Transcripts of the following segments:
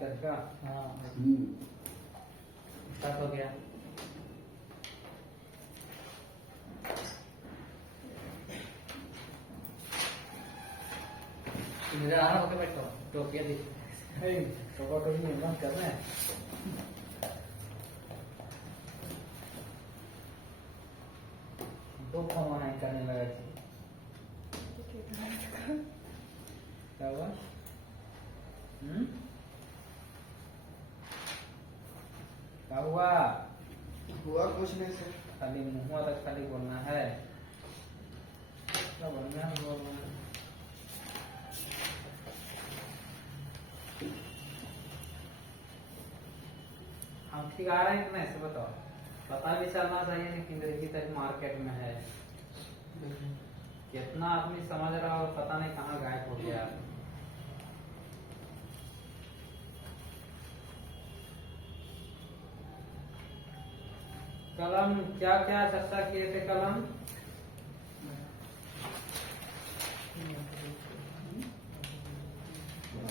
करके हाँ स्टार्ट हो गया। इधर आना होके बैठो, टोपिया दिख तो कहीं मत कर रहे हैं। दो फोन है करने लगा थी। क्या हुआ? क्या हुआ? हुआ कुछ नहीं सर। खाली मुंह तक खाली बोलना है। क्या बोलना है बोलना है। हम ठीक आ रहे हैं कि नहीं ऐसे बताओ। पता भी चलना चाहिए ना कि अंग्रेजी तक मार्केट में है। कितना आदमी समझ रहा हो पता नहीं कहाँ गायब हो गया। कल हम क्या क्या चर्चा किए थे? कल हम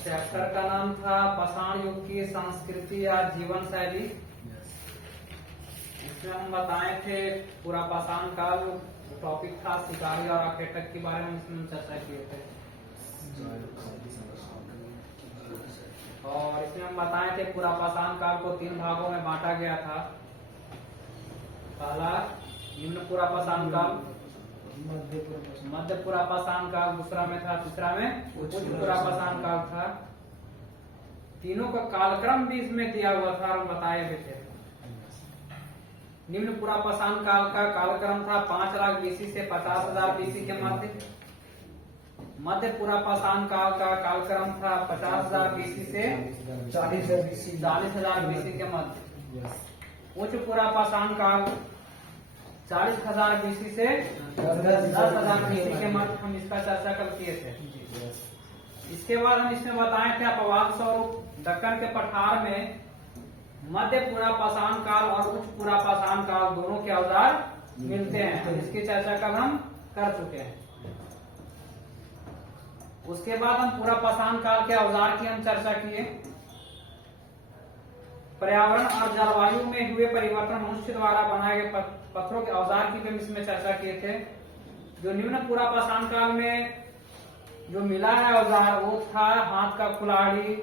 चैप्टर का नाम था पाषाण युग की संस्कृति या जीवन शैली। इसमें हम बताए थे पूरा पाषाण काल टॉपिक था शिकारी और आखेटक के बारे में इसमें चर्चा किए थे। और इसमें हम बताए थे पूरा पाषाण काल को 3 भागों में बांटा गया था। पहला निम्न पूरा पाषाण काल, मध्य पूरा पाषाण काल दूसरा में था, तीसरा में उच्च पूरा पाषाण काल था। तीनों का कालक्रम भी इसमें दिया हुआ था और हम बताए भी थे। निम्न पूरा पाषाण काल का कालक्रम था 5 लाख बीसी से 50,000 बीसी के मध्य। मध्य पूरा पाषाण काल का कालक्रम था 50,000 बीसी से 40,000 बीसी के मध्य। उच्च पूरा पाषाण काल 40,000 बीसी से 10,000 बीसी के मध्य। हम इसका चर्चा कल किए थे। इसके बाद हम इसमें बताए थे अपवाद स्वरूप दक्कन के पठार में मध्य पूरा पाषाण काल और उच्च पूरा पाषाण काल दोनों के औजार मिलते हैं। इसकी चर्चा कल हम कर चुके हैं। उसके बाद हम पूरा पाषाण काल के औजार की हम चर्चा किए। पर्यावरण और जलवायु में हुए परिवर्तन मनुष्य द्वारा बनाए गए पत्थरों के औजार की भी हम इसमें चर्चा किए थे। जो निम्न पूरा पाषाण काल में जो मिला है औजार वो था हाथ का कुल्हाड़ी,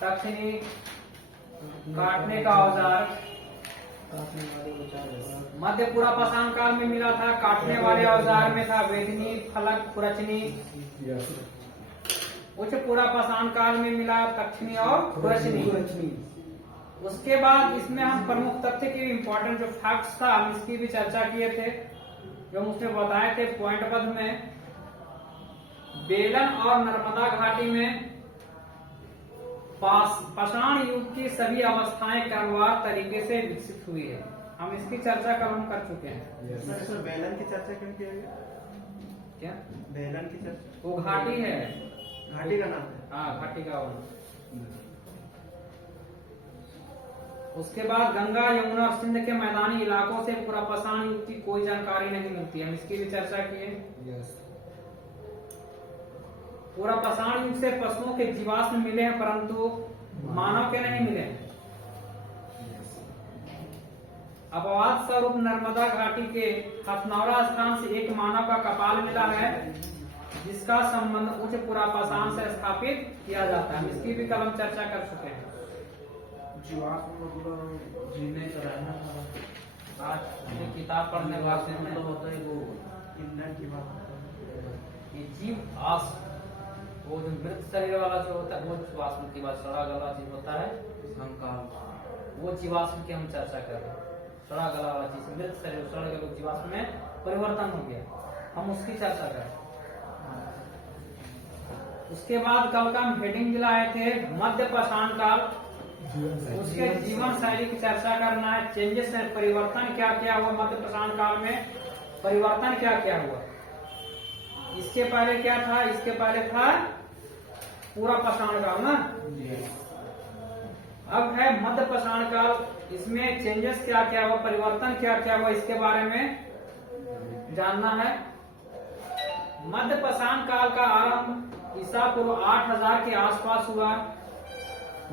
तक्षनी, काटने का औजार। मध्य पूरा पाषाण काल में मिला था काटने वाले औजार में था वेदनी, फलक, खुरचनी। उच्च पूरा पाषाण काल में मिला तक्षनी और खुरचनी। उसके बाद इसमें हम प्रमुख तथ्य की इंपॉर्टेंट जो फैक्ट्स था हम इसकी भी चर्चा किए थे। जो हम उसमें बताए थे पॉइंटबद्ध में बेलन और नर्मदा घाटी में पाषाण युग की सभी अवस्थाएं क्रमवार तरीके से विकसित हुई है। हम इसकी चर्चा कल हम कर चुके हैं। सर बेलन की चर्चा क्यों किया गया? क्या बेलन की चर्चा? वो घाटी है, घाटी का नाम है। हाँ घाटी का वो। उसके बाद गंगा, यमुना और सिंध के मैदानी इलाकों से पूरा पाषाण युग की कोई जानकारी नहीं मिलती। हम इसकी भी चर्चा किए। पूरा पाषाण युग से पशुओं के जीवाश्म मिले हैं परंतु मानव के नहीं मिले। अपवाद स्वरूप नर्मदा घाटी के हथनौरा स्थान से एक मानव का कपाल मिला है जिसका संबंध उच्च पूरा पाषाण से स्थापित किया जाता है। इसकी भी कल हम चर्चा कर चुके हैं। जीने का रहना आज किताब पढ़ने वाले में तो होता है वो ईंधन की बात। ये जीव आस वो जो मृत शरीर वाला जो होता है वो जीवाश्म की बात, सड़ा गला चीज होता है वो जीवाश्म की हम चर्चा कर रहे हैं। सड़ा गला वाला चीज मृत शरीर सड़ गए जीवाश्म में परिवर्तन हो गया, हम उसकी चर्चा करें। उसके बाद कल का हम हेडिंग दिलाए थे मध्य पाषाण काल, उसके जीवन शैली की चर्चा करना है। चेंजेस है, परिवर्तन क्या क्या हुआ मध्य पाषाण काल में, परिवर्तन क्या क्या हुआ। इसके पहले क्या था? इसके पहले था पूरा पाषाण काल ना। अब है मध्य पाषाण काल, इसमें चेंजेस क्या क्या हुआ, परिवर्तन क्या क्या हुआ, इसके बारे में जानना है। मध्य पाषाण काल का आरंभ ईसा पूर्व 8000 के आसपास हुआ।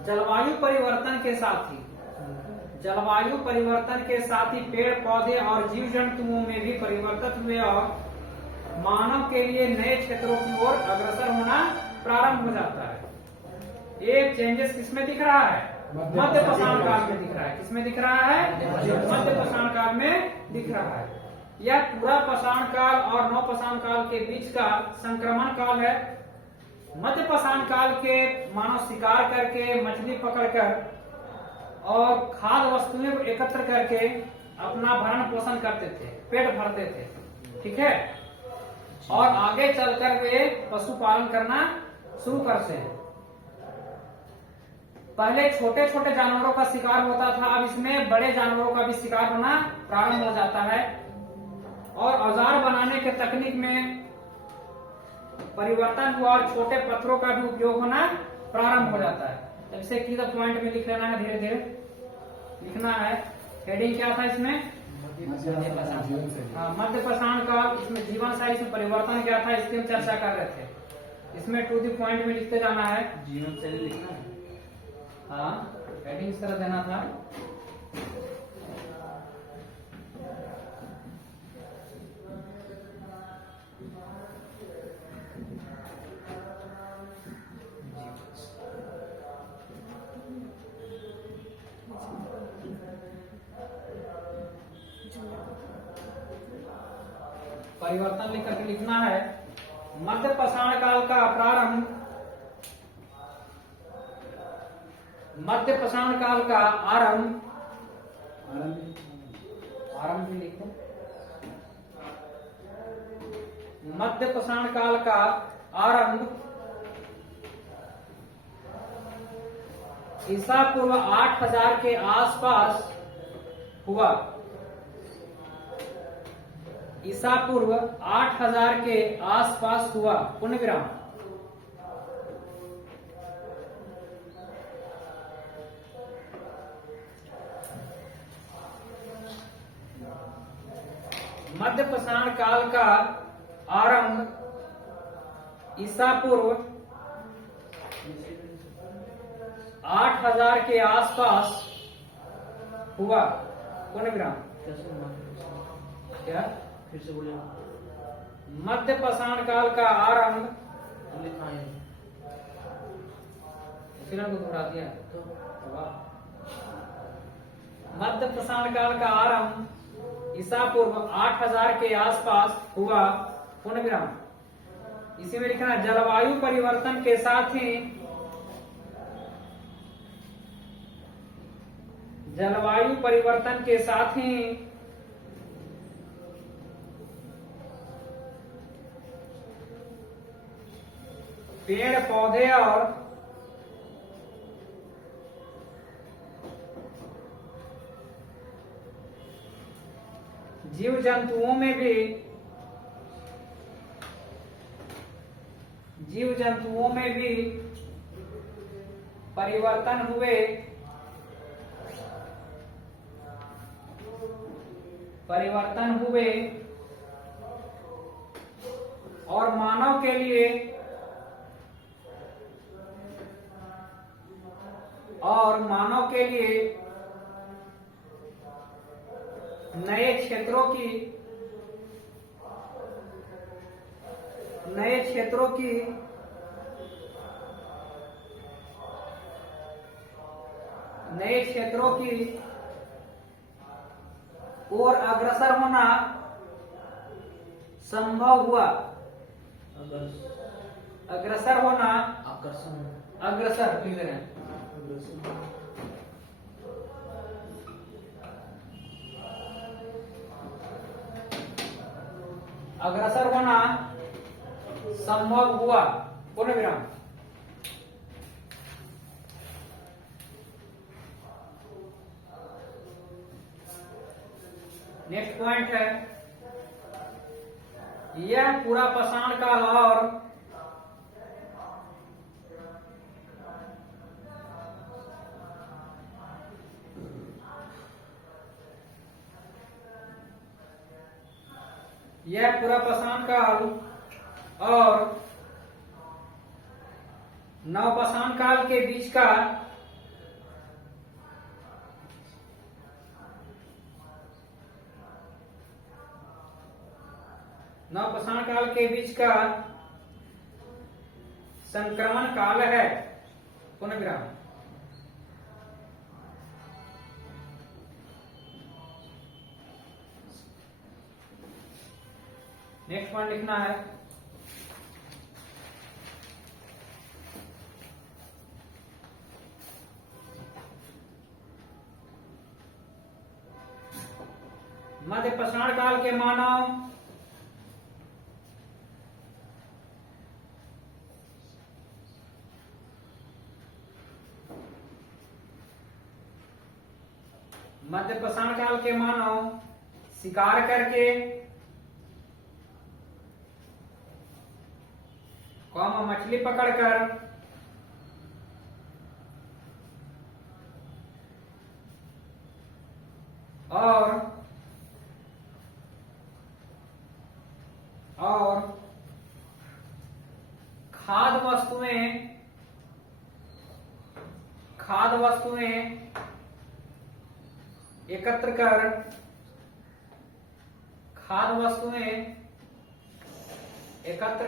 जलवायु परिवर्तन के साथ ही जलवायु परिवर्तन के साथ ही पेड़ पौधे और जीव जंतुओं में भी परिवर्तित हुए और मानव के लिए नए क्षेत्रों की ओर अग्रसर होना प्रारंभ हो जाता है। ये चेंजेस किसमें दिख रहा है? मध्य पाषाण काल में दिख रहा है। किसमें दिख रहा है? मध्य पाषाण काल में दिख रहा है। यह पूरा पाषाण काल और नव पाषाण काल के बीच का संक्रमण काल है। मध्य पाषाण काल के मानव शिकार करके, मछली पकड़कर और खाद्य वस्तुएं को एकत्र करके अपना भरण पोषण करते थे, पेट भरते थे, ठीक है। और आगे चलकर वे पशुपालन करना शुरू करते हैं। पहले छोटे छोटे जानवरों का शिकार होता था, अब इसमें बड़े जानवरों का भी शिकार होना प्रारंभ हो जाता है। और औजार बनाने के तकनीक में परिवर्तन हुआ और छोटे पत्थरों का भी उपयोग होना प्रारंभ हो जाता है। इसे की द पॉइंट में लिख लेना है, धीरे धीरे लिखना है। हेडिंग क्या था इसमें? मध्य पाषाण काल। इसमें जीवन शैली में परिवर्तन क्या था, इसकी हम चर्चा कर रहे थे। इसमें टू द पॉइंट में लिखते जाना है। जीवन शैली लिखना है। हाँ, हेडिंग इस तरह देना था। परिवर्तन लिख करके लिखना है। मध्य पाषाण काल का प्रारंभ, मध्य पाषाण काल का आरंभ, आरंभ भी लिखो। मध्य पाषाण काल का आरंभ ईसा पूर्व 8000 के आसपास हुआ। ईसा पूर्व 8000 के आसपास हुआ, पूर्ण विराम। मध्य पाषाण काल का आरंभ ईसा पूर्व 8000 के आसपास हुआ, पूर्ण विराम। क्या फिर से बोले? मध्य पाषाण काल का आरंभ, लिखना है फिर को दोहरा दिया तो मध्य पाषाण काल का आरंभ ईसा पूर्व 8000 के आसपास हुआ, पूर्ण विराम। इसी में लिखना जलवायु परिवर्तन के साथ ही जलवायु परिवर्तन के साथ ही पेड़ पौधे और जीव जंतुओं में भी परिवर्तन हुए। और मानव के लिए नए क्षेत्रों की ओर अग्रसर होना संभव हुआ। अग्रसर होना, अग्रसर लिख रहे हैं। अग्रसर होना संभव हुआ, पूर्ण विराम। नेक्स्ट पॉइंट है, यह पूरा पाषाण काल और नवपाषाण काल के बीच का नवपाषाण काल के बीच का संक्रमण काल है। पुनः विराम। नेक्स्ट पॉइंट लिखना है मध्यपाषाण काल के मानव मध्यपाषाण काल के मानव शिकार करके मछली पकड़कर और खाद्य वस्तुएं एकत्र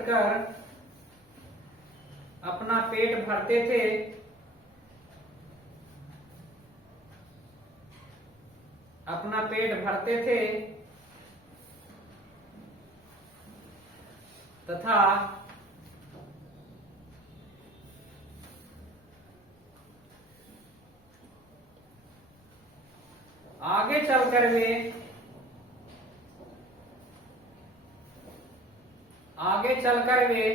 कर अपना पेट भरते थे तथा आगे चलकर वे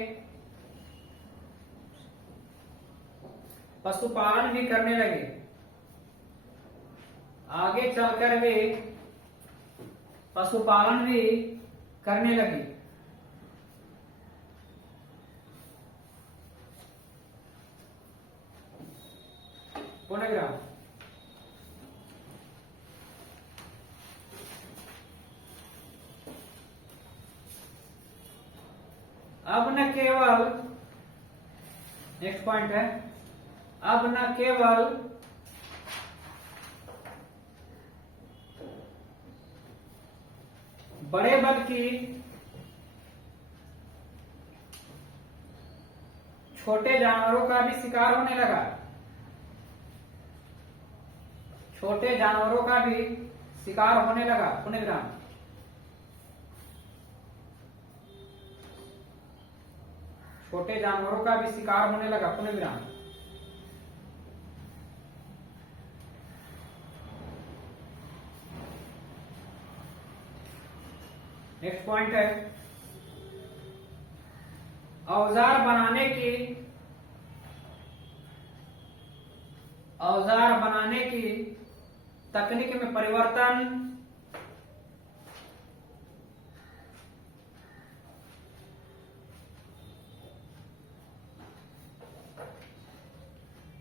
पशुपालन भी करने लगे। आगे चलकर वे पशुपालन भी करने लगे। पुनर्विराम। अब न केवल नेक्स्ट पॉइंट है, अब न केवल बड़े बल्कि छोटे जानवरों का भी शिकार होने लगा। छोटे जानवरों का भी शिकार होने लगा। पुनः विराम। छोटे जानवरों का भी शिकार होने लगा। पुनः विराम। नेक्स्ट पॉइंट है औजार बनाने की तकनीक में परिवर्तन।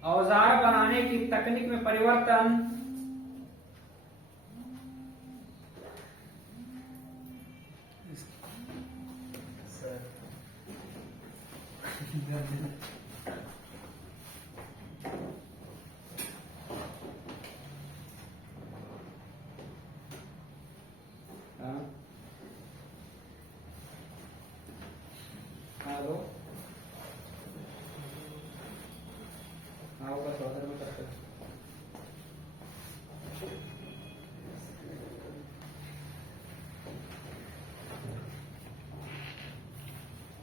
औजार बनाने की तकनीक में परिवर्तन हेलो का स्वागत में करते हैं।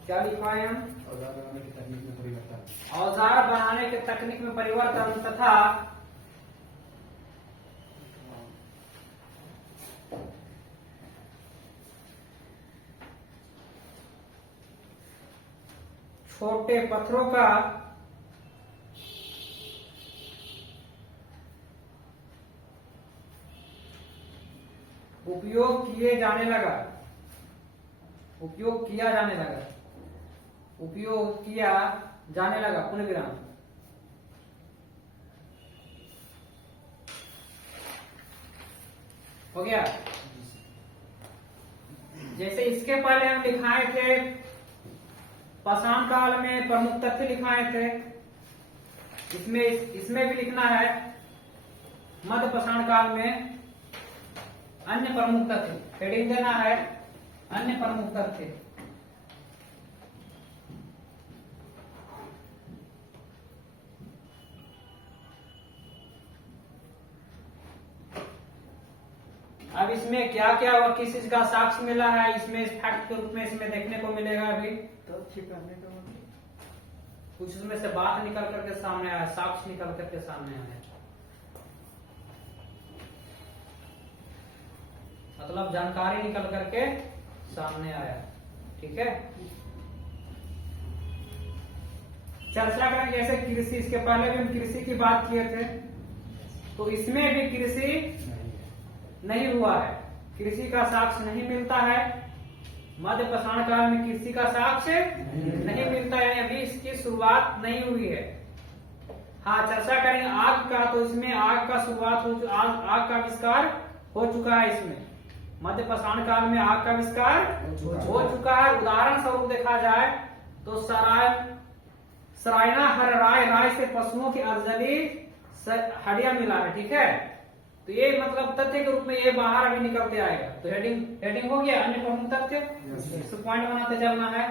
क्या लिखा है हम? औजार बनाने की तकनीक में परिवर्तन। औजार बनाने के तकनीक में परिवर्तन तथा छोटे पत्थरों का उपयोग किया जाने लगा। पुनः विराम। हो गया। जैसे इसके पहले हम लिखाए थे पाषाण काल में प्रमुख तथ्य लिखाए थे, इसमें भी लिखना है मध्य पाषाण काल में अन्य प्रमुख तथ्य। हेडिंग देना है अन्य प्रमुख तथ्य। अब इसमें क्या क्या और किस चीज का साक्ष्य मिला है, इसमें इस फैक्ट के रूप में इसमें देखने को मिलेगा। अभी तथ्य कहने का मतलब कुछ उसमें से बात निकल करके सामने आया, साक्ष्य निकल करके सामने आया, मतलब जानकारी निकल करके सामने आया। ठीक है, चर्चा करें जैसे कृषि, इसके पहले भी हम कृषि की बात किए थे, तो इसमें भी कृषि नहीं हुआ है, कृषि का साक्ष्य नहीं मिलता है। मध्य पाषाण काल में कृषि का साक्ष्य नहीं मिलता है, अभी इसकी शुरुआत नहीं हुई है। हाँ, चर्चा करेंगे आग का, तो इसमें आग का शुरुआत आग का आविष्कार हो चुका है। इसमें मध्य पाषाण काल में आग का आविष्कार हो चुका है। उदाहरण स्वरूप देखा जाए तो सरायना हर राय से पशुओं की अर्जली हड्डियां मिला है। ठीक है, तो ये मतलब तथ्य के रूप में ये बाहर अभी निकलते आएगा। तो हेडिंग हो गया, अन्य प्रमुख तथ्य। इसको पॉइंट बनाते चलना है।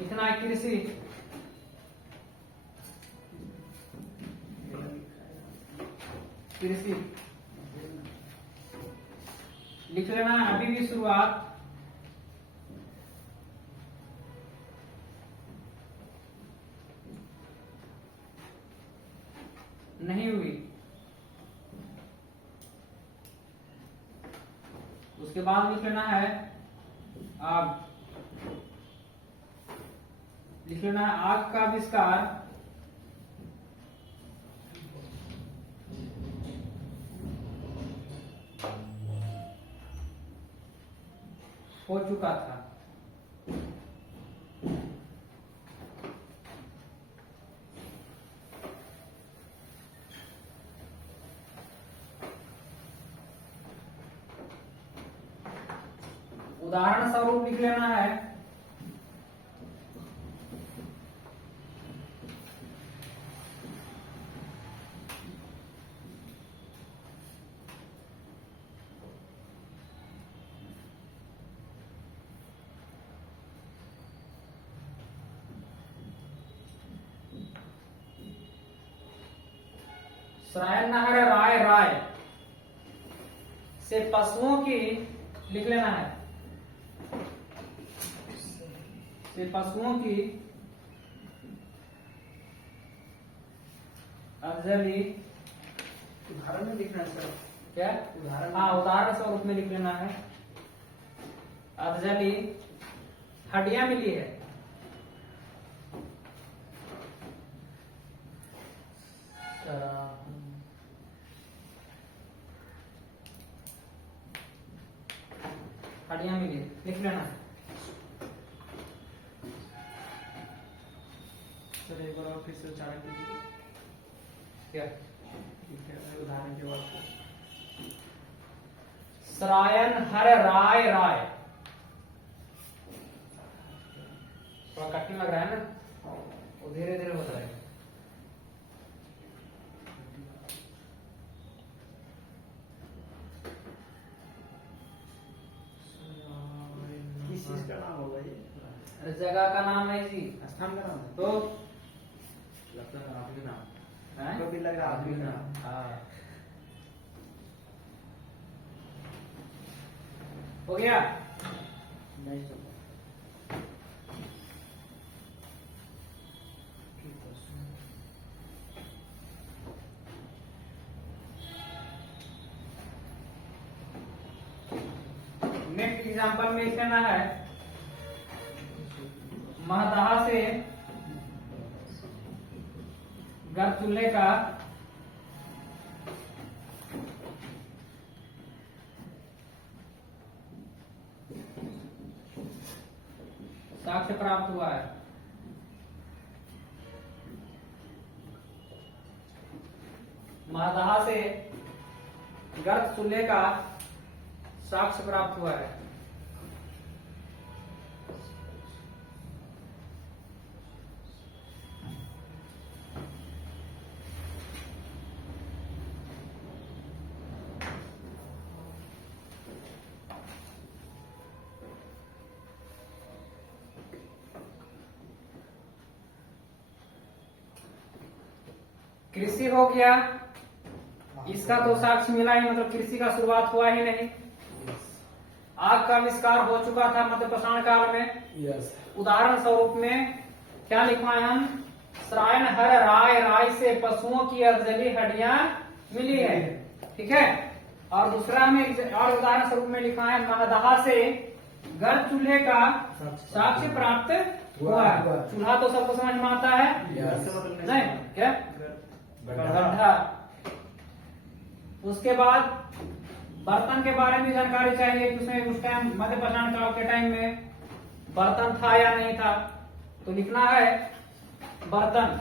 इतना है कृषि, लिख लेना है। अभी भी शुरुआत नहीं हुई। उसके बाद लिख लेना है आग, लिख लेना है आग का आविष्कार हो चुका था। उदाहरण स्वरूप लिख लेना है सरायन नहर राय से पशुओं की, लिख लेना है, से पशुओं की अर्जली, उदाहरण में लिखना है सर। क्या उदाहरण? हाँ, उदाहरण स्वरूप में लिख लेना है। अर्जली हड्डियां मिली है। हड्डियां मिली, लिख लेना है। सर एक बार और फिर से उच्चारण कीजिए। क्या उदाहरण के बाद सरायन हर राय, थोड़ा कठिन लग रहा है ना, वो धीरे धीरे होता है। किस चीज का नाम होगा ये? अरे जगह का नाम है जी, स्थान का नाम है? तो लगता है आदमी नाम हैं? कभी लगा आदमी का नाम। हाँ, हो गया। नहीं सर। नेक्स्ट एग्जांपल में लिख लेना है महदाह से गर्भ चूल्हे का साक्ष्य प्राप्त हुआ है। महदाह से गर्भ चूल्हे का साक्ष्य प्राप्त हुआ है। कृषि हो गया, इसका तो साक्ष्य मिला ही, मतलब कृषि का शुरुआत हुआ ही नहीं। आग का आविष्कार हो चुका था मध्य पाषाण काल में। यस। उदाहरण स्वरूप में क्या लिखवाए हम, श्रायन हर राय, राय से पशुओं की अर्जली हड्डियां मिली है, ठीक है। और दूसरा में और उदाहरण स्वरूप में लिखा है, महदहा से गर्म चूल्हे का साक्ष्य प्राप्त हुआ है। चूल्हा तो सबको समझ में आता है, नहीं क्या, गड्ढा। उसके बाद बर्तन के बारे में जानकारी चाहिए कि उसमें उस टाइम मध्य पाषाण काल के टाइम में बर्तन था या नहीं था, तो लिखना है बर्तन।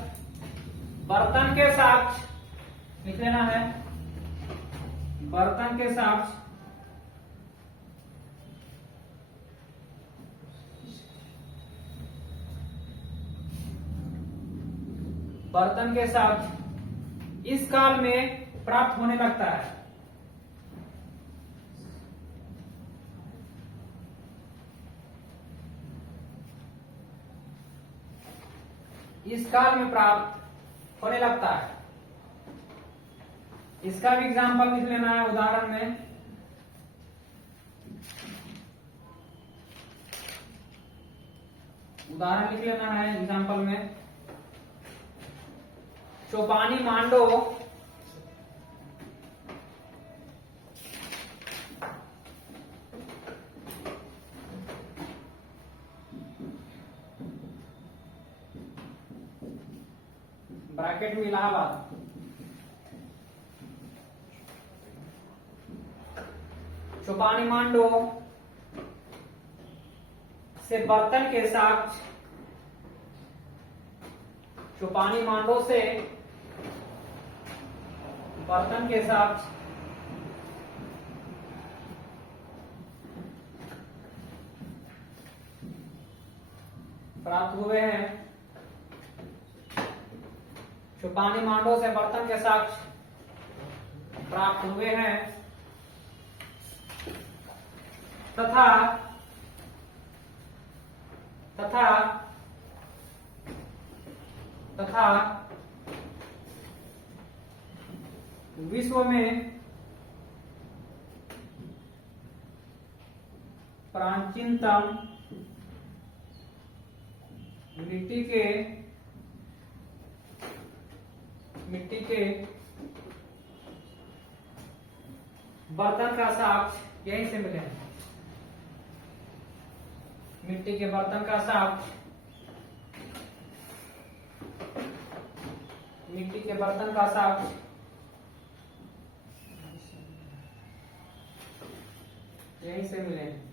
बर्तन के साक्ष्य लिख लेना है, बर्तन के साक्ष्य बर्तन के साक्ष्य इस काल में प्राप्त होने लगता है। इस काल में प्राप्त होने लगता है। इसका भी एग्जाम्पल लिख लेना है उदाहरण में। उदाहरण लिख लेना है एग्जाम्पल में, चौपानी मांडो ब्रैकेट में इलाहाबाद, चौपानी मांडो से बर्तन के साक्ष्य, चौपानी मांडो से बर्तन के साक्ष्य प्राप्त हुए हैं। चौपानी मांडो से बर्तन के साक्ष्य प्राप्त हुए हैं तथा तथा तथा विश्व में प्राचीनतम मिट्टी के बर्तन का साक्ष्य यहीं से मिले हैं। मिट्टी के बर्तन का साक्ष्य, मिट्टी के बर्तन का साक्ष्य यहीं से मिले हैं।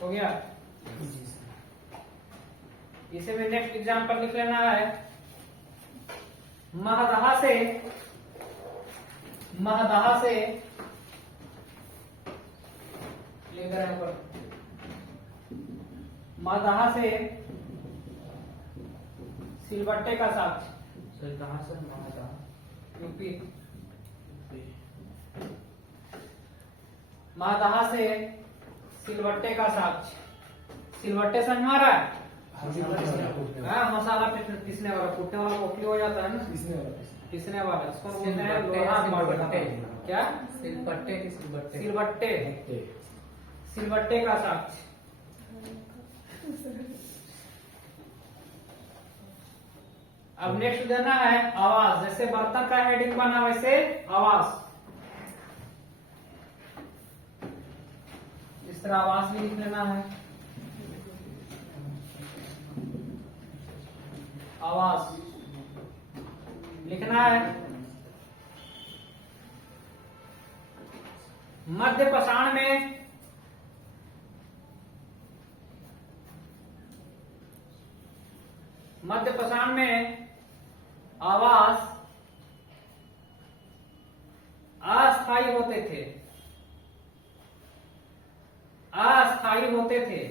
हो गया। इसे में नेक्स्ट एग्जांपल लिख लेना है, महदहा से लेकर यहाँ पर महदहा से सिलबट्टे का साक्ष्य, सर कहाँ से हमारा यूपी। महदहा से सिलबट्टे का साक्ष्य, सिलबट्टे समझ में आ रहा है? हाँ, मसाला पीसने वाला, कूटने वाला पोखली हो जाता है ना, पीसने वाला, इसको बोलते हैं लोहा सिलबट्टे। क्या? सिलबट्टे की सिलबट्टे, सिलबट्टे, सिलबट्टे का साक्ष्य। अब नेक्स्ट देना है आवाज, जैसे बर्तन का हेडिंग बना वैसे आवाज, इस तरह आवाज भी लिख लेना है। आवाज लिखना है। मध्य पाषाण में आवाज अस्थायी होते थे, अस्थायी होते थे,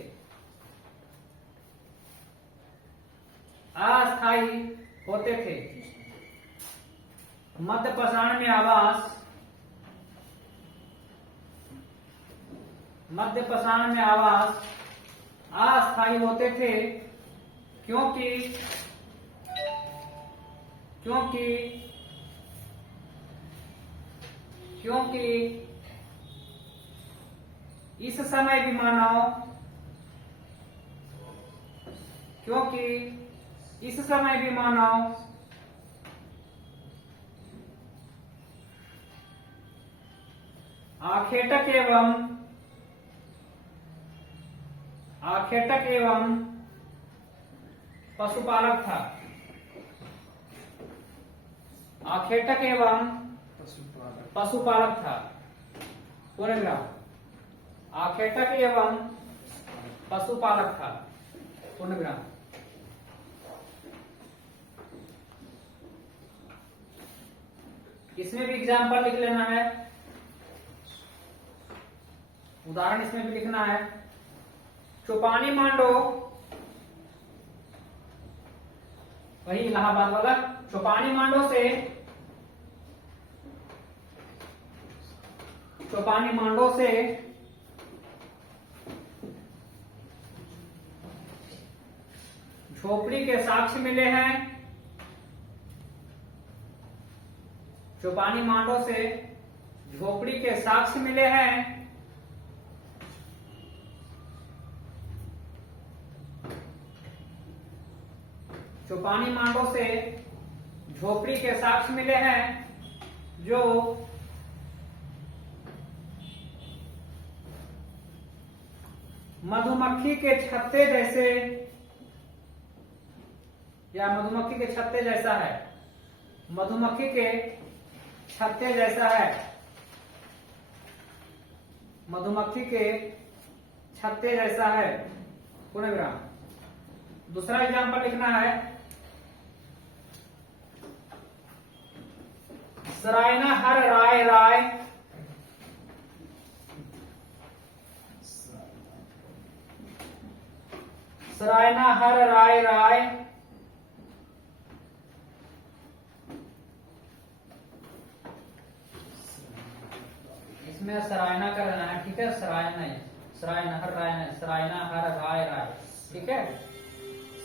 अस्थायी होते थे। मध्य पाषाण में आवाज मध्य पाषाण में आवास अस्थायी होते थे क्योंकि क्योंकि क्योंकि इस समय भी मानव क्योंकि इस समय भी मानव आखेटक एवं पशुपालक था। आखेटक एवं पशुपालक था। पूर्णविराम। आखेटक एवं पशुपालक था। पूर्णविराम। इसमें भी एग्जाम्पल लिख लेना है, उदाहरण इसमें भी लिखना है। चौपानी मांडो, वही इलाहाबाद वाला। चौपानी मांडो से झोपड़ी के साक्ष्य मिले हैं। चौपानी मांडो से झोपड़ी के साक्ष्य मिले हैं। चौपानी मांडो से झोपड़ी के साक्ष्य मिले हैं जो मधुमक्खी के छत्ते जैसे या मधुमक्खी के छत्ते जैसा है। मधुमक्खी के छत्ते जैसा है। मधुमक्खी के छत्ते जैसा है। पूर्णविराम। दूसरा एग्जाम्पल लिखना है। सरायना हर राय राय, सरायना हर राय राय, इसमें सरायना का रहना है, ठीक है। सरायना, सरायना हर राय नहीं, सरायना हर राय राय, ठीक है।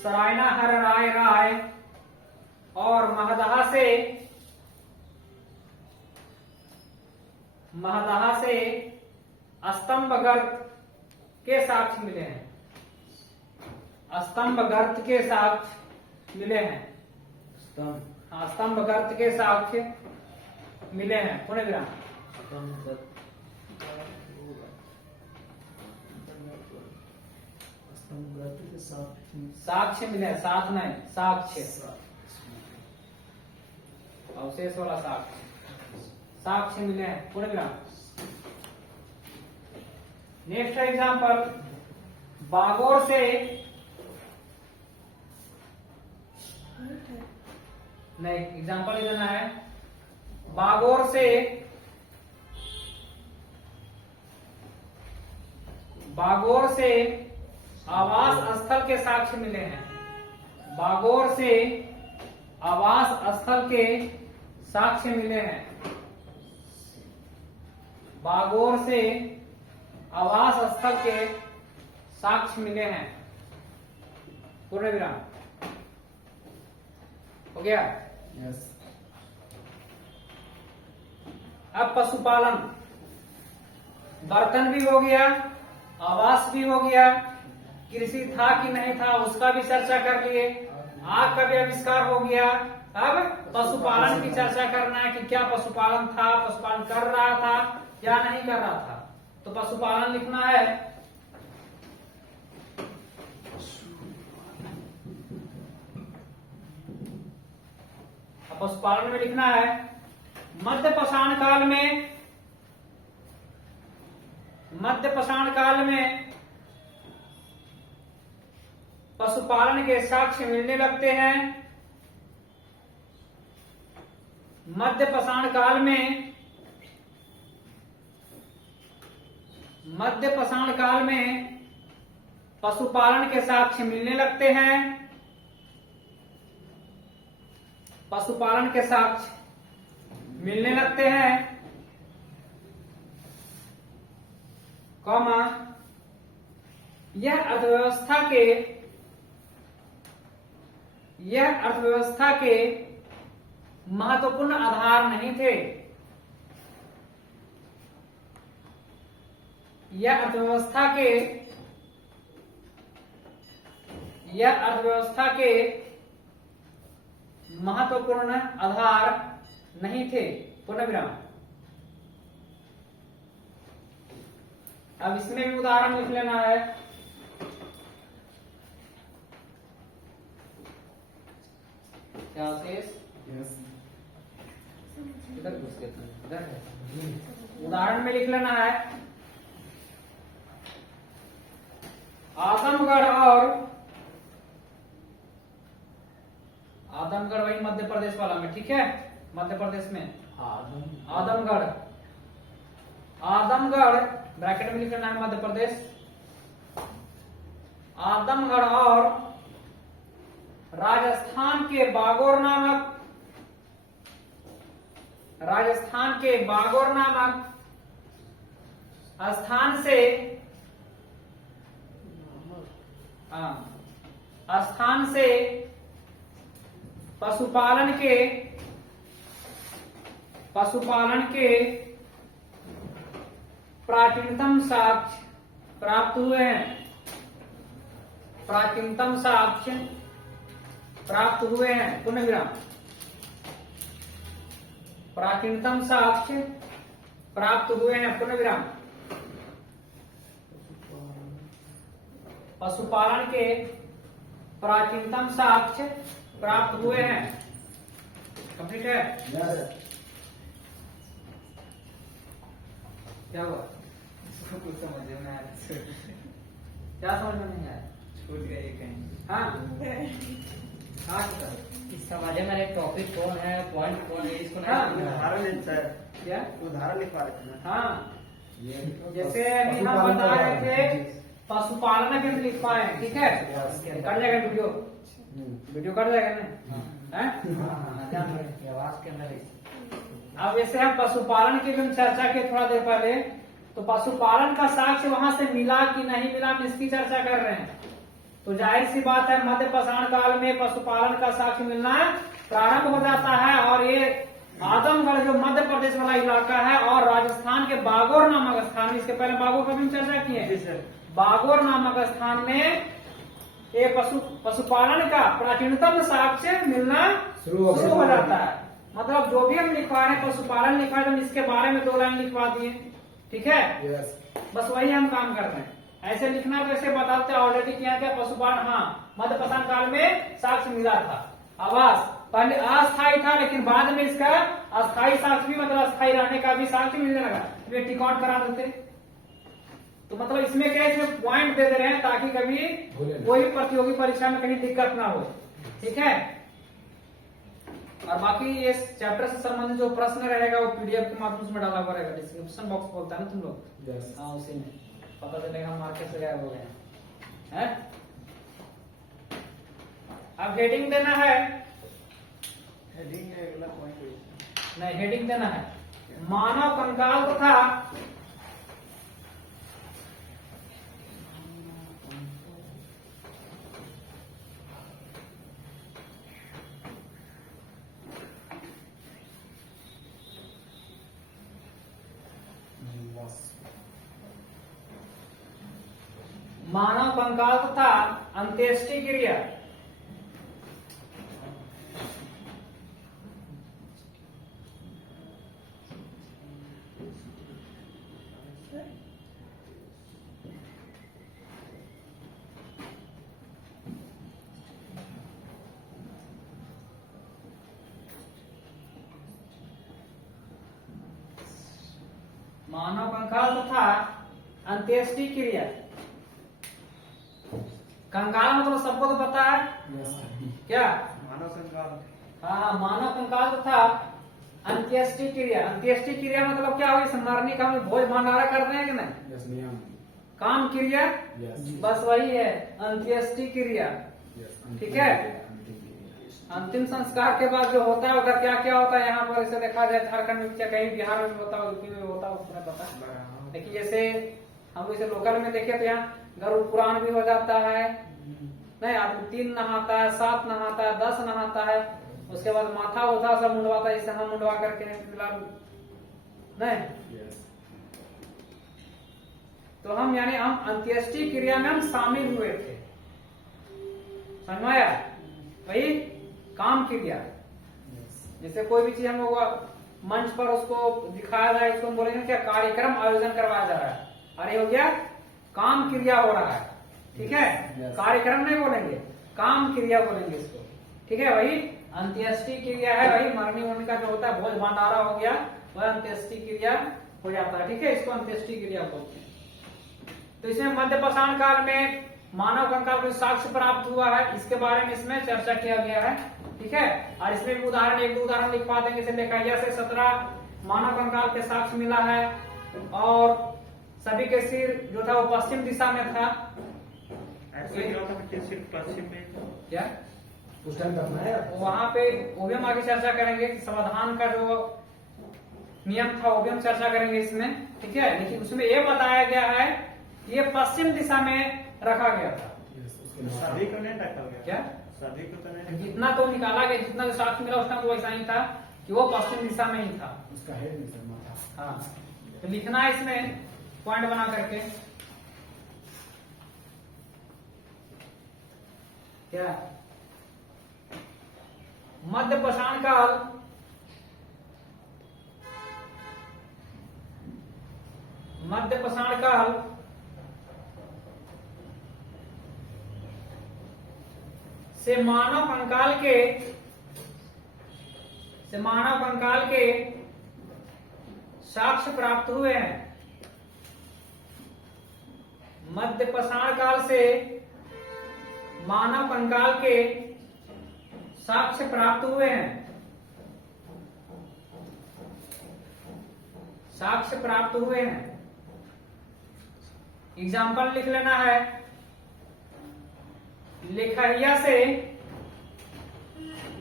सरायना हर राय राय और महदहा से स्तंभ गर्त के साक्ष्य मिले हैं। स्तंभ गर्त के साक्ष्य मिले हैं। स्तंभ गर्त के साक्ष्य मिले हैं। पूर्णविराम। साक्ष्य मिले, साथ नहीं, साक्ष्य, अवशेष वाला साक्ष्य, साक्ष्य मिले हैं। पूर्णविराम। नेक्स्ट एग्जाम्पल, बागोर से नहीं, एग्जाम्पल देना है। बागोर से आवास स्थल के साक्ष्य मिले हैं। बागोर से आवास स्थल के साक्ष्य मिले हैं। बागोर से आवास स्थल के साक्ष्य मिले हैं। पूर्णविराम। हो गया? यस। अब पशुपालन, बर्तन भी हो गया, आवास भी हो गया, कृषि था कि नहीं था उसका भी चर्चा कर लिए, आग का भी आविष्कार हो गया। अब पशुपालन की चर्चा करना है कि क्या पशुपालन था, पशुपालन कर रहा था या नहीं कर रहा था। तो पशुपालन लिखना है। पशुपालन में लिखना है, मध्य पाषाण काल में पशुपालन के साक्ष्य मिलने लगते हैं। मध्य पाषाण काल में पशुपालन के साक्ष्य मिलने लगते हैं। पशुपालन के साक्ष्य मिलने लगते हैं। कॉमा यह अर्थव्यवस्था के महत्वपूर्ण आधार नहीं थे। यह अर्थव्यवस्था के महत्वपूर्ण आधार नहीं थे। पूर्ण विराम। अब इसमें भी उदाहरण लिख लेना है। क्या शेष इधर घुस गया था, इधर है। उदाहरण में लिख लेना है आदमगढ़ वही मध्य प्रदेश वाला में, ठीक है, मध्य प्रदेश में आदमगढ़ ब्रैकेट में लिख लेना है मध्य प्रदेश। आदमगढ़ और राजस्थान के बागोर नामक स्थान से पशुपालन के प्राचीनतम साक्ष्य प्राप्त हुए हैं। पुनः विराम। प्राचीनतम साक्ष्य प्राप्त हुए हैं। पुनः विराम। पशुपालन के प्राचीनतम साक्ष्य प्राप्त हुए हैं। कंप्लीट है? क्या हुआ? कुछ समझ में आया। क्या समझ में नहीं आया? छूट गए कहीं। हाँ इस समझे मेरे टॉपिक कौन है, पॉइंट कौन है, इसको हाँ। उदाहरण सर, क्या उदाहरण लिखवा रहे थे ना। हाँ, जैसे अभी हम बता रहे थे पशुपालन के लिख पाए, ठीक है, कर जाएगा वीडियो कर जाएगा ना? आवाज के अंदर अब जैसे हम पशुपालन की भी हम चर्चा की थोड़ा देर पहले, तो पशुपालन का साक्ष्य वहां से मिला कि नहीं मिला, हम इसकी चर्चा कर रहे हैं। तो जाहिर सी बात है मध्य पाषाण काल में पशुपालन का साक्ष्य मिलना प्रारंभ हो जाता है। और ये आदमगढ़ जो मध्य प्रदेश वाला इलाका है और राजस्थान के बागोर नामक स्थान में, इसके पहले बागोर का भी हम चर्चा की है, बागोर नामक स्थान में ये पशुपालन का प्राचीनतम साक्ष्य मिलना शुरू हो जाता है। मतलब जो भी हम लिखवा रहे हैं पशुपालन लिखवा है, तो इसके बारे में 2 लाइन लिखवा दिए, ठीक है। बस वही हम काम कर रहे हैं। ऐसे लिखना वैसे बताते ऑलरेडी किया क्या पशुपालन, हाँ, मध्य पाषाण काल में साक्ष्य मिला था। आवास पहले अस्थायी था, लेकिन बाद में इसका अस्थायी साक्ष्य भी, मतलब अस्थायी रहने का भी साक्ष्य मिलने लगा। वे टिक आउट करा देते। तो मतलब इसमें क्या, इसमें पॉइंट दे रहे हैं ताकि कभी कोई प्रतियोगी परीक्षा में कहीं दिक्कत ना हो, ठीक है। और बाकी इस चैप्टर से संबंधित जो प्रश्न रहेगा वो पीडीएफ के माध्यम में डाला हुआ रहेगा, डिस्क्रिप्शन बॉक्स बोलता है ना तुम लोग, हाँ, उसी में पता चलेगा मार्केट से गायब हो गए हैं। अब हेडिंग देना है, हेडिंग है अगला पॉइंट नहीं हेडिंग देना है मानव कंकाल तथा मानव कंकाल तथा अंत्येष्टि क्रिया। मानव कंकाल तथा अंत्येष्टि क्रिया। कंकाल मतलब सबको तो पता है क्या, मानव कंकाल। हाँ, मानव कंकाल तथा अंत्येष्टि क्रिया। अंत्येष्टि क्रिया मतलब क्या हुई, मरने का हम भोज भंडारा कर रहे हैं कि नहीं, काम क्रिया, बस वही है अंत्येष्टि क्रिया, ठीक है। अंतिम संस्कार के बाद जो होता है उधर क्या क्या होता है, यहाँ पर इसे देखा जाए झारखंड में, कहीं बिहार में होता है, यूपी में होता है, उसमें पता है। लेकिन जैसे हम इसे लोकल में देखे तो यहाँ गरुड़ पुराण भी हो जाता है, नहीं आदमी 3 नहाता है, 7 नहाता है, 10 नहाता है, उसके बाद माथा उठा सब मुंडवाता है, जिसे हम मुंडवा करके फिलहाल नहीं। तो हम यानी हम अंत्येष्टि क्रिया में हम शामिल हुए थे, समझ में आया? वही काम क्रिया, जैसे कोई भी चीज हम लोग मंच पर उसको दिखाया जाए, उसको हम बोलेंगे क्या कार्यक्रम आयोजन करवाया जा रहा है, अरे हो गया काम क्रिया हो रहा है, ठीक है। कार्यक्रम नहीं बोलेंगे, काम क्रिया बोलेंगे इसको, ठीक है। वही अंत्येष्टि क्रिया है, वही मरनी होने का जो होता है, भोज भंडारा हो गया, वह अंत्येष्टि क्रिया हो जाता है, ठीक है। इसको अंत्येष्टि क्रिया बोलते हैं। तो इसमें मध्यपाषाण काल में मानव कंकाल को साक्ष्य प्राप्त हुआ है, इसके बारे में इसमें चर्चा किया गया है, ठीक है। और इसमें उदाहरण 1-2 उदाहरण लिखवा देंगे, जैसे लेखाइया से 17 मानव कंकाल के साक्ष्य मिला है, और सभी के सिर जो था वो पश्चिम दिशा में था। ऐसे ही होता है कि सिर्फ पश्चिम में क्या पुष्टन करना है। वहां पे वो भी हम आगे चर्चा करेंगे कि समाधान का जो नियम था वो भी हम चर्चा करेंगे इसमें, ठीक है। लेकिन उसमें ये बताया गया है ये पश्चिम दिशा में रखा गया था। सभी को नहीं रखा गया, क्या सभी को तो नहीं, जितना तो निकाला गया, जितना जो साक्ष्य मिला उसका तो वैसा ही था कि वो पश्चिम दिशा में ही था। उसका हेड नहीं सर, माथा। हाँ, तो लिखना है इसमें पॉइंट बना करके, क्या मध्यपाषाण काल से मानव कंकाल के साक्ष्य प्राप्त हुए हैं। मध्यपाषाण काल से मानव कंकाल के साक्ष्य प्राप्त हुए हैं, साक्ष्य प्राप्त हुए हैं। एग्जाम्पल लिख लेना है, लेखरिया से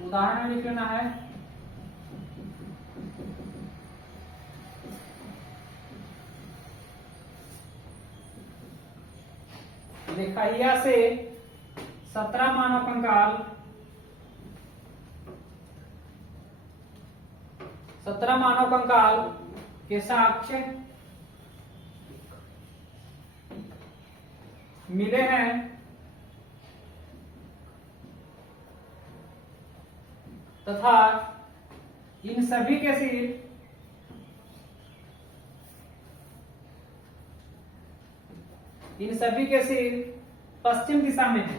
उदाहरण लिख लेना है। लेखरिया से 17 मानव कंकाल, 17 मानव कंकाल के साक्ष्य मिले हैं, तथा इन सभी के सिर पश्चिम दिशा में है।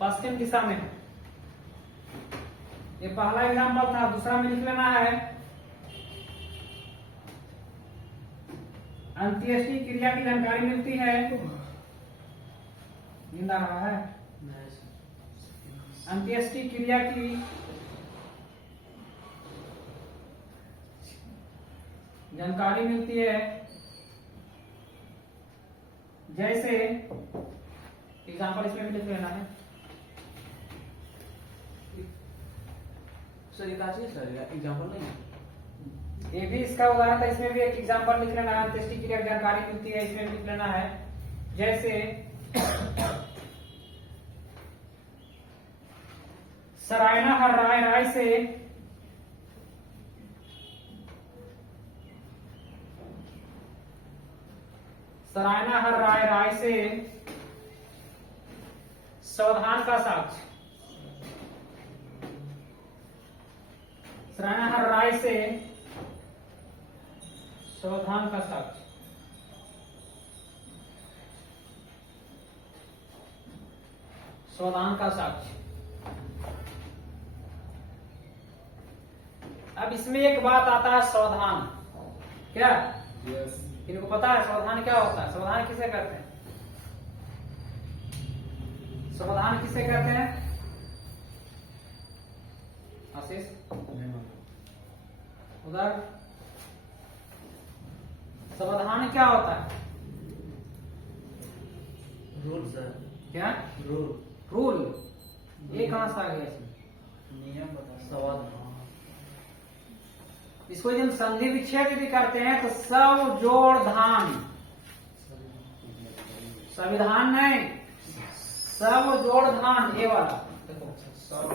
पश्चिम दिशा में है, ये पहला एग्जाम्पल था। दूसरा में लिख लेना है, अंत्येष्टि क्रिया की जानकारी मिलती है। नींद आ रहा है? अंत्येष्टि क्रिया की जानकारी मिलती है, जैसे एग्जाम्पल इसमें भी लिख लेना है। सर एक आज सर एग्जाम्पल नहीं है, ये भी इसका उदाहरण था, इसमें भी एक एग्जाम्पल लिख लेना है। अंत्येष्टि क्रिया की जानकारी मिलती है, इसमें भी लिख लेना है, जैसे सरायना हर राय से सरायना हर राय से सावधान का साक्ष्य, सरायना हर राय से सावधान का साक्ष्य, सावधान का साक्ष्य। अब इसमें एक बात आता है, सावधान क्या? यस। इनको पता है सावधान क्या होता है? सावधान किसे कहते हैं? सावधान किसे कहते हैं? आशीष उधर, सावधान क्या होता है? रूल सर, क्या रूल, रूल? ये कहाँ से आ गया इसमें? नियम बता। समाधान। इसको जब संधि विच्छेद यदि करते हैं तो सब जोड़ धान, संविधान नहीं, सब जोड़ धान, ये वाला। हाँ, सब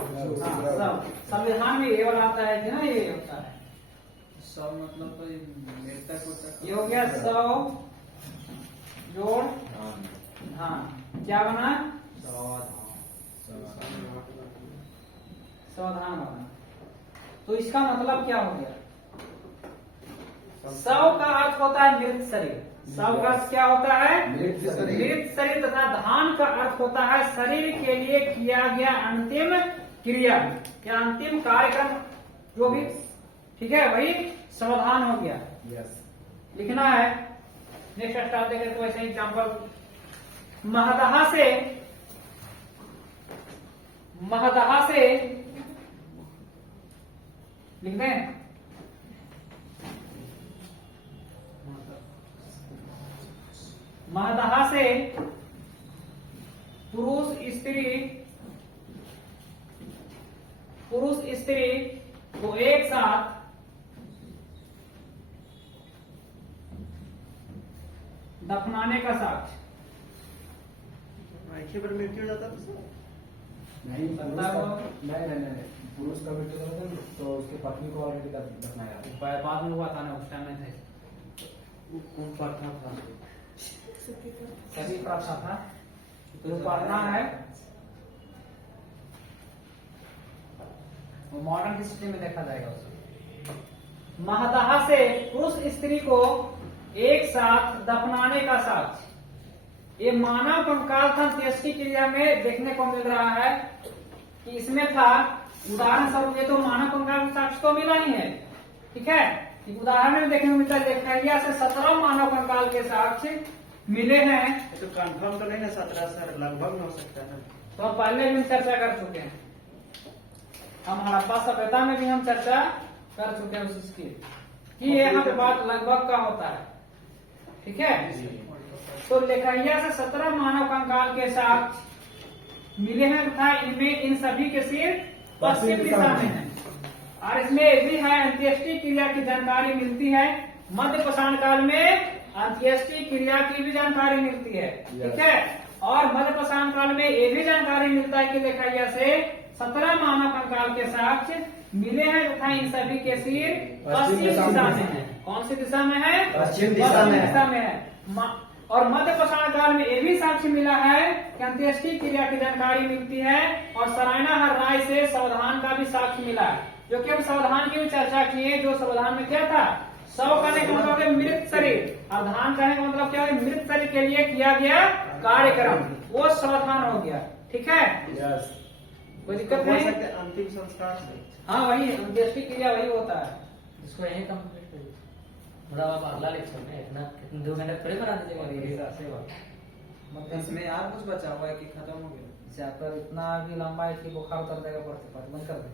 संविधान में ये वाला आता है ना, ये होता है। सब मतलब कोई मृतक होता ये हो गया सब जोड़ धान, क्या बना? सावधान बना। तो इसका मतलब क्या हो गया? सव का अर्थ होता है मृत शरीर। सव का अर्थ क्या होता है? मृत शरीर। मृत शरीर तथा धान का अर्थ होता है शरीर के लिए किया गया अंतिम क्रिया या अंतिम कार्यक्रम जो भी, ठीक है, वही समाधान हो गया। यस। लिखना है। नेक्स्ट स्टार्ट देखें तो ऐसे एग्जाम्पल, महदहा से लिख दें। महदहा से पुरुष स्त्री को एक साथ दफनाने का साक्ष्य। एक ही बार मृत्यु हो जाता था। नहीं, नहीं, पुरुष का मृत्यु होता है तो उसके पत्नी को ऑलरेडी दफनाया। बाद में हुआ था ना, उस टाइम में थे। कौन प्रथा था? सभी प्रथा था। तो पढ़ना है, वो मॉडर्न हिस्ट्री में देखा जाएगा उसको। महदहा से पुरुष स्त्री को एक साथ दफनाने का साक्ष्य। ये मानव कंकाल था, अंत्येष्टि क्रिया में देखने को मिल रहा है कि इसमें था, उदाहरण स्वरूप ये तो मानव कंकाल का साक्ष्य तो मिला ही है, ठीक है। उदाहरण में देखने को मिलता है, लेखाइया से 17 मानव कंकाल के साक्ष्य मिले हैं। तो कंफर्म तो नहीं है 17 सर, लगभग हो सकता है ना। तो हम पहले भी चर्चा कर चुके हैं, हम हड़प्पा सभ्यता में भी हम चर्चा कर चुके हैं उसकी, कि यहाँ पे बात लगभग का होता है, ठीक है। तो लेखाइया से 17 मानव कंकाल के साथ मिले हैं तथा इनमें इन सभी के सिर पश्चिम दिशा में है। और इसमें ये भी है, अंत्येष्टि क्रिया की जानकारी मिलती है। मध्य पाषाण काल में अंत्येष्टि क्रिया की भी जानकारी मिलती है, ठीक है। और मध्य पाषाण काल में ये भी जानकारी मिलता है कि लेखाइया से 17 मानव कंकाल के साक्ष्य मिले हैं तथा इन सभी के सिर पश्चिम दिशा में है। कौन सी दिशा में है? पश्चिम दिशा में है। और मध्य पाषाण काल में ये भी साक्ष्य मिला है कि अंत्येष्टि क्रिया की जानकारी मिलती है। और सरायना हर राय से सावधान का भी साक्ष्य मिला है, जो कि हम सावधान की भी चर्चा किए। जो सावधान में क्या था? सव कहने का मतलब है मृत शरीर, और धान कहने का मतलब क्या है? मृत शरीर के लिए किया गया कार्यक्रम, वो सावधान हो गया, ठीक है। यस। कोई दिक्कत नहीं। अंतिम संस्कार से। हाँ, वही अंत्येष्टि क्रिया वही होता है। इसको यही कंप्लीट करिए। मतलब आप अगला लेक्चर में इतना 2 घंटे थोड़ी बना दीजिएगा। मतलब इसमें यार कुछ बचा हुआ है कि खत्म हो गया? चैप्टर इतना भी लंबा है कि बुखार उतर जाएगा, पढ़ते पढ़ते बंद कर दे।